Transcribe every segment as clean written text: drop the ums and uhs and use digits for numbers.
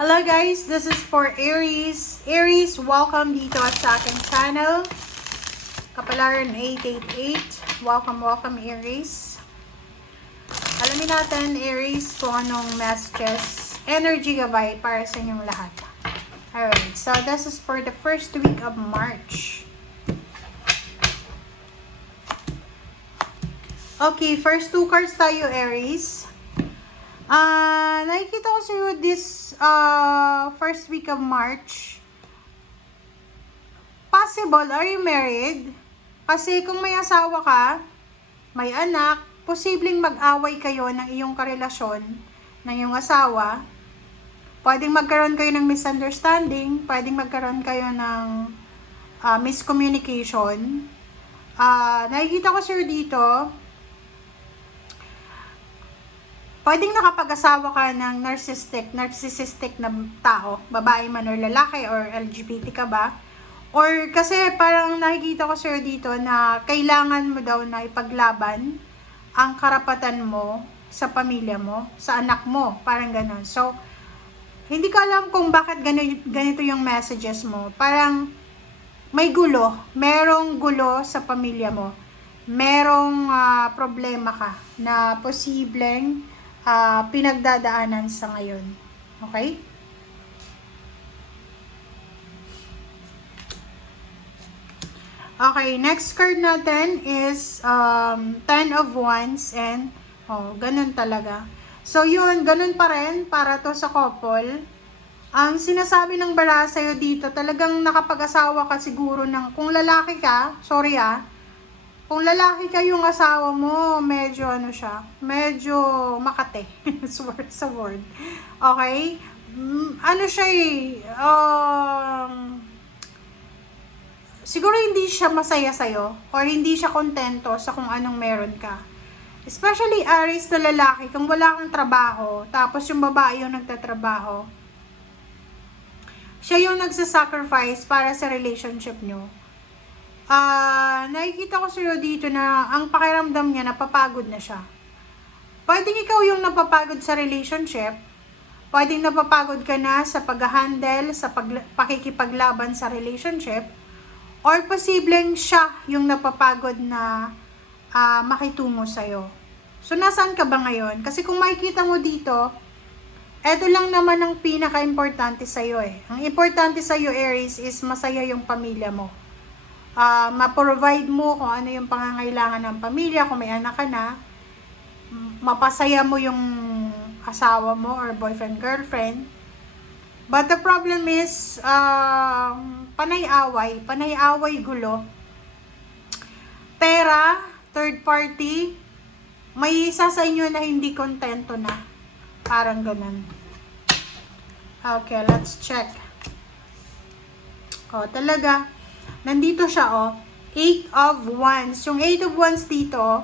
Hello guys, this is for Aries. Aries, welcome dito sa aking channel. Kapalaran 888. Welcome Aries. Alamin natin Aries kung anong messages, energy gabay para sa inyong lahat. Alright, so this is for the first week of March. Okay, first two cards tayo Aries. Nakikita ko sa'yo this first week of March. Possible, are you married? Kasi kung may asawa ka, may anak, posibleng mag-away kayo ng iyong karelasyon, ng iyong asawa. Pwedeng magkaroon kayo ng misunderstanding, pwedeng magkaroon kayo ng miscommunication. Nakikita ko sa'yo dito, pwedeng nakapag-asawa ka ng narcissistic na tao, babae man or lalaki or LGBT ka ba? Or kasi parang nakikita ko sa'yo dito na kailangan mo daw na ipaglaban ang karapatan mo sa pamilya mo, sa anak mo, parang ganon. So, hindi ko alam kung bakit ganito yung messages mo. Parang may gulo, merong gulo sa pamilya mo. Merong problema ka na posibleng pinagdadaanan sa ngayon. Okay? Okay, next card natin is Ten of Wands and ganun talaga. So yun, ganun pa rin para to sa couple. Ang sinasabi ng bara sa'yo dito, talagang nakapag-asawa ka siguro ng, kung lalaki ka, sorry kung lalaki ka yung asawa mo, medyo ano siya, medyo makate sa word. Okay? Ano siya siguro hindi siya masaya sa'yo or hindi siya kontento sa kung anong meron ka. Especially Aries na lalaki, kung wala kang trabaho, tapos yung babae yung nagtatrabaho, siya yung nagsasacrifice para sa relationship nyo. Nakikita ko sa'yo dito na ang pakiramdam niya, napapagod na siya. Pwedeng ikaw yung napapagod sa relationship, pwedeng napapagod ka na sa pag-handle, sa pakikipaglaban sa relationship, or posibleng siya yung napapagod na makitungo sa'yo. So, nasaan ka ba ngayon? Kasi kung makikita mo dito, eto lang naman ang pinaka-importante sa'yo Ang importante sa'yo, Aries, is masaya yung pamilya mo. Ma-provide mo kung ano yung pangangailangan ng pamilya, kung may anak ka na, mapasaya mo yung asawa mo or boyfriend, girlfriend. But the problem is, panay-away, gulo. Pera, third party, may isa sa inyo na hindi kontento na. Parang ganun. Okay, let's check. Talaga. Nandito siya, 8 of Wands. Yung 8 of Wands dito,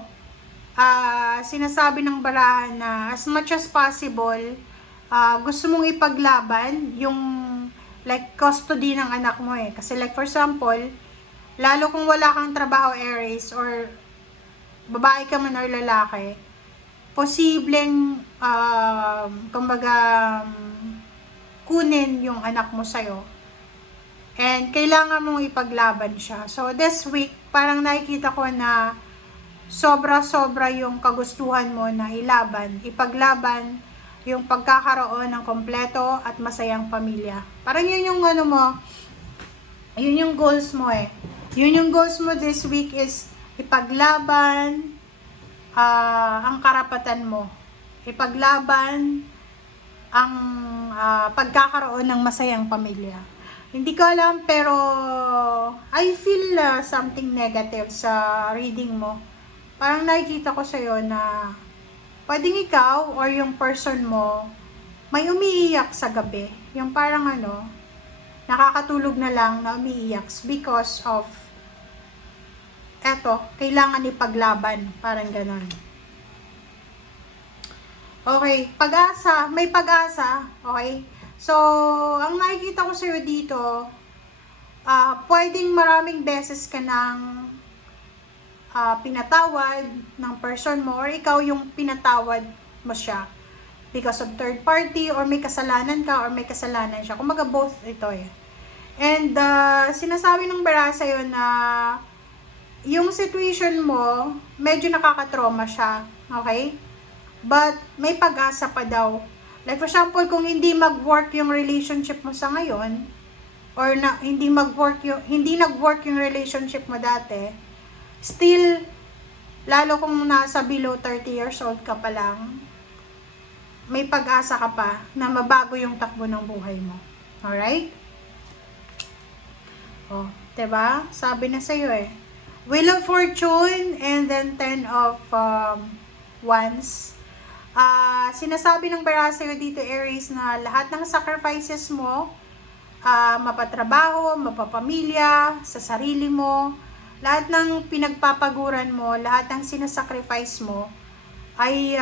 sinasabi ng barahan na as much as possible, gusto mong ipaglaban yung like custody ng anak mo Kasi like for example, lalo kung wala kang trabaho Aries or babae ka man or lalaki, posibleng kumbaga kunin yung anak mo sa'yo. And kailangan mong ipaglaban siya. So this week, parang nakikita ko na sobra-sobra yung kagustuhan mo na ipaglaban yung pagkakaroon ng kompleto at masayang pamilya. Parang yun yung ano mo, yun yung goals mo Yun yung goals mo this week is ipaglaban ang karapatan mo. Ipaglaban ang pagkakaroon ng masayang pamilya. Hindi ko alam pero I feel something negative sa reading mo. Parang nakikita ko sa'yo na pwedeng ikaw or yung person mo may umiiyak sa gabi. Yung parang nakakatulog na lang na umiiyak because of kailangan ipaglaban. Parang ganon. Okay, pag-asa. May pag-asa. Okay. So, ang nakikita ko sa'yo dito, pwedeng maraming beses ka nang pinatawad ng person mo or ikaw yung pinatawad mo siya. because of third party, or may kasalanan ka or may kasalanan siya. Kumbaga both ito eh. And sinasabi ng bara sa'yo na yung situation mo, medyo nakakatrauma siya. Okay? But may pag-asa pa daw. Like for example, kung hindi mag-work yung relationship mo sa ngayon, or na hindi nag-work yung relationship mo dati, still lalo kung nasa below 30 years old ka pa lang, may pag-asa ka pa na mabago yung takbo ng buhay mo. Alright? Oh, 'di ba? Sabi na sa'yo eh. Wheel of Fortune and then 10 of Wands. Sinasabi ng bara sa'yo dito, Aries, na lahat ng sacrifices mo, mapatrabaho, mapapamilya, sa sarili mo, lahat ng pinagpapaguran mo, lahat ng sinasacrifice mo, ay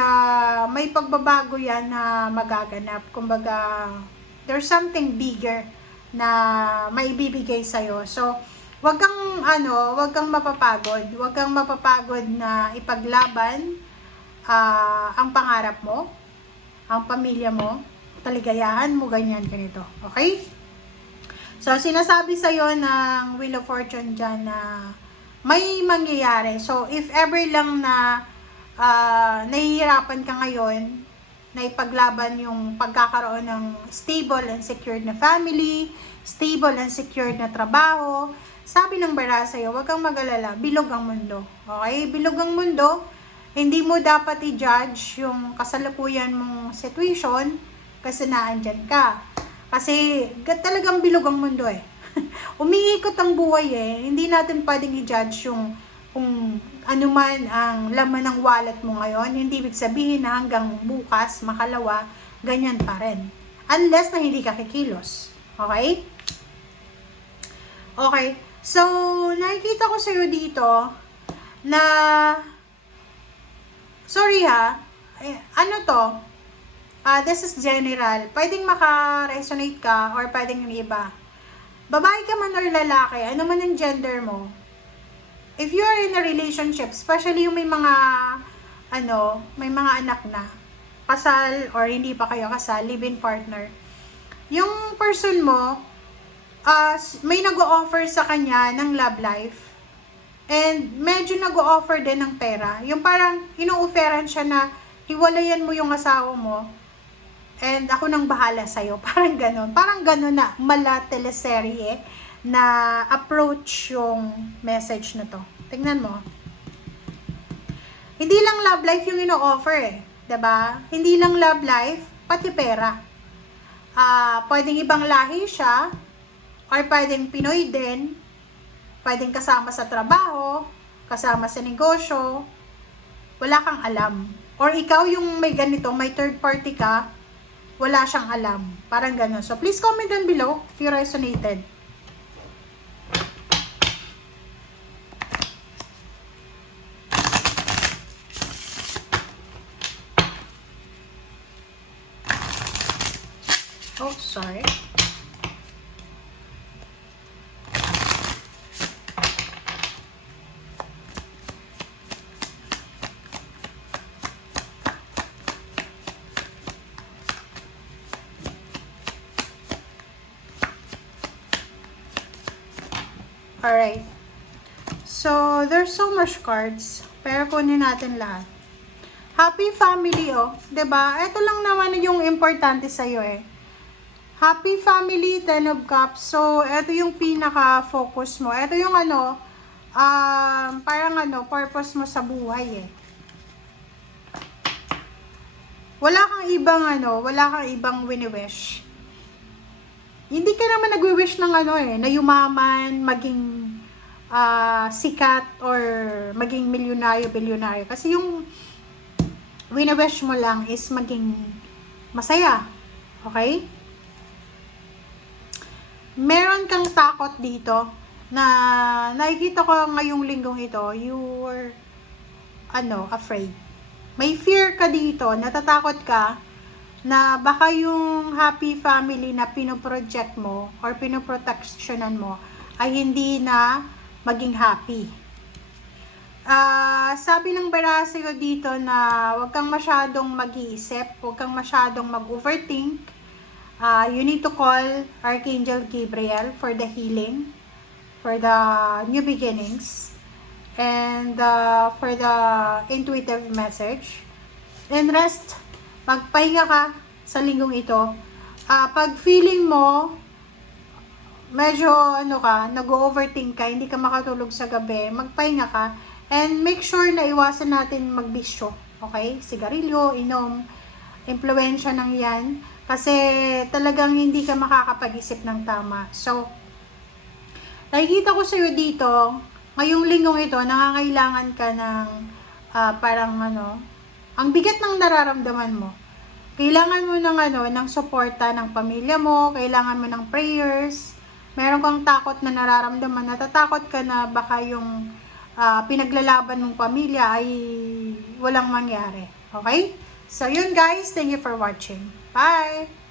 may pagbabago yan na magaganap. Kumbaga, there's something bigger na maibibigay sa'yo. So, wag kang mapapagod. Wag kang mapapagod na ipaglaban ang pangarap mo, ang pamilya mo, kaligayahan mo, ganyan, ganito. Okay? So, sinasabi sa'yo ng Wheel of Fortune dyan na may mangyayari. So, if ever lang na nahihirapan ka ngayon na ipaglaban yung pagkakaroon ng stable and secured na family, stable and secured na trabaho, sabi ng bara sa'yo, huwag kang mag-alala, bilog ang mundo. Okay? Bilog ang mundo, hindi mo dapat i-judge yung kasalukuyan mong situation kasi naandyan ka. Kasi talagang bilog ang mundo eh. Umiikot ang buhay eh. Hindi natin pwedeng i-judge yung kung ano man ang laman ng wallet mo ngayon. Hindi ibig sabihin na hanggang bukas, makalawa, ganyan pa rin. Unless na hindi ka kikilos. Okay? Okay. So, nakikita ko sa'yo dito na sorry ha, ano to? This is general. Pwedeng maka-resonate ka or pwedeng yung iba. Babae ka man or lalaki, ano man ang gender mo, if you are in a relationship, especially yung may mga anak na, kasal or hindi pa kayo kasal, live-in partner, yung person mo, may nag-o-offer sa kanya ng love life, and medyo nag-o-offer din ng pera. Yung parang, inu-offeran siya na, hiwalayan mo yung asawa mo, and ako nang bahala sa'yo. Parang ganon. Parang ganon na, mala teleserye na approach yung message na to. Tingnan mo. Hindi lang love life yung ino-offer eh. 'Di ba? Hindi lang love life, pati pera. Pwedeng ibang lahi siya, or pwedeng Pinoy din, pwedeng kasama sa trabaho, kasama sa negosyo, wala kang alam. Or ikaw yung may ganito, may third party ka, wala siyang alam. Parang gano'n. So, please comment down below if you resonated. Oh, sorry. Alright. So, there's so much cards. Pero kunin natin lahat. Happy family, oh. 'Di ba? Ito lang naman yung importante sa'yo eh. Happy family, 10 of cups. So, ito yung pinaka-focus mo. Ito yung parang purpose mo sa buhay eh. Wala kang ibang wini-wish. Hindi ka naman nagwi-wish ng na yumaman, maging sikat, or maging milyonaryo. Kasi yung wini-wish mo lang is maging masaya. Okay? Meron kang takot dito na nakikita ko ngayong linggong ito, you're afraid. May fear ka dito, natatakot ka na baka yung happy family na pinoproject mo or pinoprotectionan mo ay hindi na maging happy. Sabi ng Berase ko dito na huwag kang masyadong mag-iisip, huwag kang masyadong mag-overthink. You need to call Archangel Gabriel for the healing, for the new beginnings, and for the intuitive message. And rest, magpahinga ka sa linggong ito. Pag feeling mo, medyo nag-overthink ka, hindi ka makatulog sa gabi, magpahinga ka. And make sure na iwasan natin magbisyo. Okay? Sigarilyo, inom, impluensya ng yan. Kasi talagang hindi ka makakapag-isip ng tama. So, nakikita ko sa'yo dito, ngayong linggong ito, nangangailangan ka ng ang bigat ng nararamdaman mo. Kailangan mo ng suporta ng pamilya mo, kailangan mo ng prayers. Meron kang takot na nararamdaman, natatakot ka na baka yung pinaglalaban mong pamilya ay walang mangyari. Okay? So yun guys, thank you for watching. Bye!